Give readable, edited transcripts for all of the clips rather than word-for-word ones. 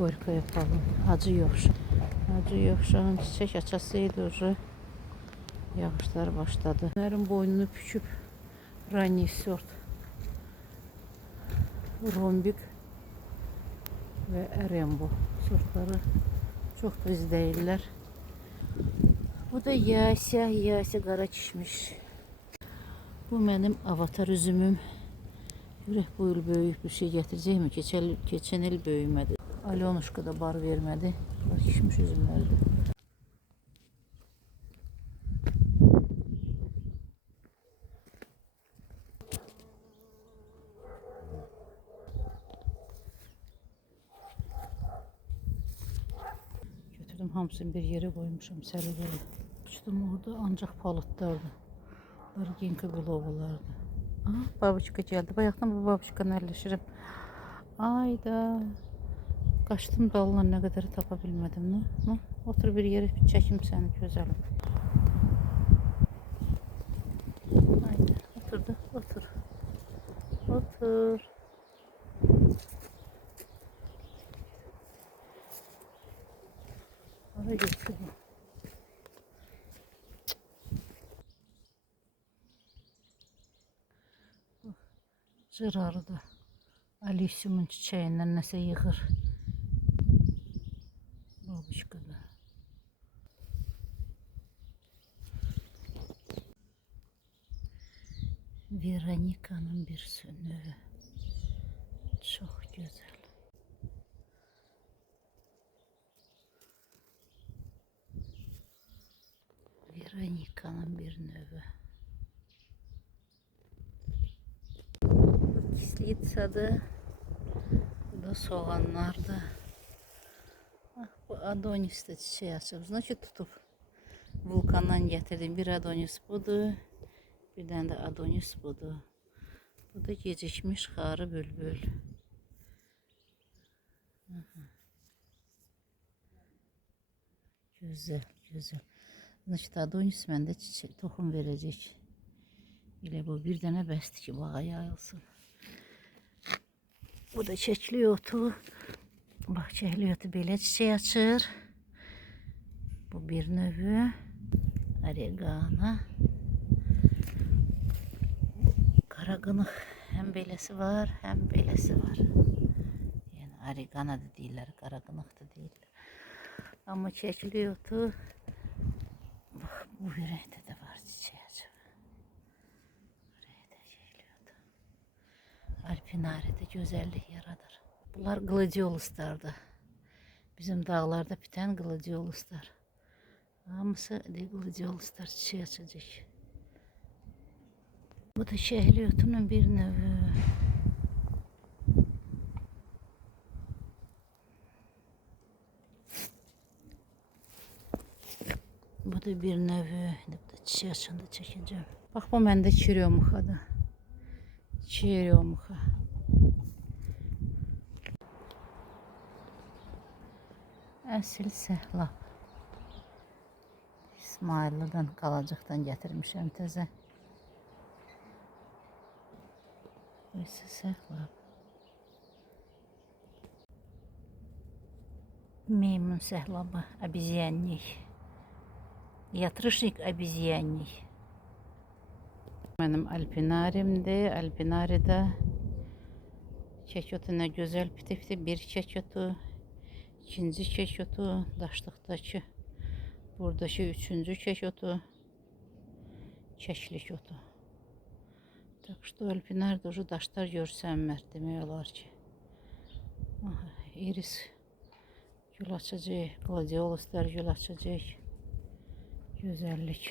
Gorka yapalım. Hacı Yovşan. Hacı Yovşan'ın çiçek açasıydı уже. Yağışlar başladı. Bunların boynunu püküp rangi sort. Rombik ve Erembo sortları çok da değiller. Bu da Yasya qara kişmiş. Bu benim avatar üzümüm. Görək bu il böyük bir şey gətirəcəkmi? Keçən il böyümədi. Alyonuşka da bar vermədi. Qara kişmiş üzümlərdir. Götürdüm hamısını bir yere koymuşum səliqəli. Uçdum orada ancaq palıtlardı. Bunlar genki qlovalardı. Aha, babuçka geldi. Bayaqdan bu babuçkanı əlləşirəm. Ayda. Qaçdım dalına nə qədər tapa bilmədim. Otur bir yere çəkim səni gözəlim. Ayda. Oturdu. Otur. Otur. Ara geçti bu. Zırarı da Alisyumun çiçeğinden nəsə yığır. Babuşkada. Veronika'nın bir sönüğü. Çok güzel. Veronika'nın bir növü. Bu kislitsadı. Bu da soğanlardı. Ah, bu Adonis de çiçeği açıb. Значит tutup vulkandan getirdim. Bir Adonis budur. Bir tane de Adonis budur. Bu da gecikmiş xarı bülbül. Güzel, güzel. Значит Adonis məndə çiçek toxum verəcək. Elə bu bir dənə bəsdir ki, bağa yayılsın. Bu da çəkli otu. Bax, çəkli otu belə çiçək açır. Bu bir növü. Oregano. Qaraqınıq həm beləsi var, həm beləsi var. Yəni oregano da deyirlər, qaraqınıq da deyirlər. Amma çəkli otu bax, bu rəngdə də var çiçək açıb. Bu rəngdə çəkli otu. Alpinari də gözəllik yaradır. Bunlar gladioluslardır. Bizim dağlarda bitən gladioluslar. Hamısı gladioluslar çiçək açacaq. Bu da şehli otunun bir növü. Bu da bir növü. Bu da çiçək açanda çəkəcəm. Bax, bu məndə çiryomuxadır. Çiryomuxa. Əsl səhlab. İsmailli'dən qalacıqdan gətirmişəm təzə. Burası səhlab. Meymun səhlabı, обезьянник. Yatırışnik обезьянник. Benim alpinarimdir. Alpinarida çekotu nə gözəl pitipti. Bir çekotu, ikinci çekotu, daşlıqdakı, buradakı üçüncü çekotu, çəklik otu. Tak что alpinar da daşlar görsənmir demək olar ki. Iris gül açacaq, gladioluslar gül açacaq. Gözəllik.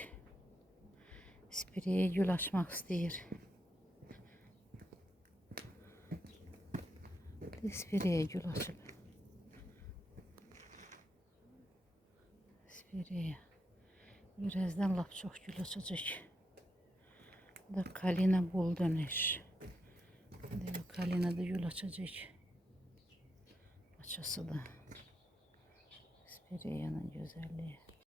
Spireye gül açmaq istəyir. Spireye gül açıb. Spireye. Birazdan lap çox gül açacaq. Bu da Kalina Buldeneş. Kalina da gül açacaq. Açası da. Spireyanın gözəlliyi.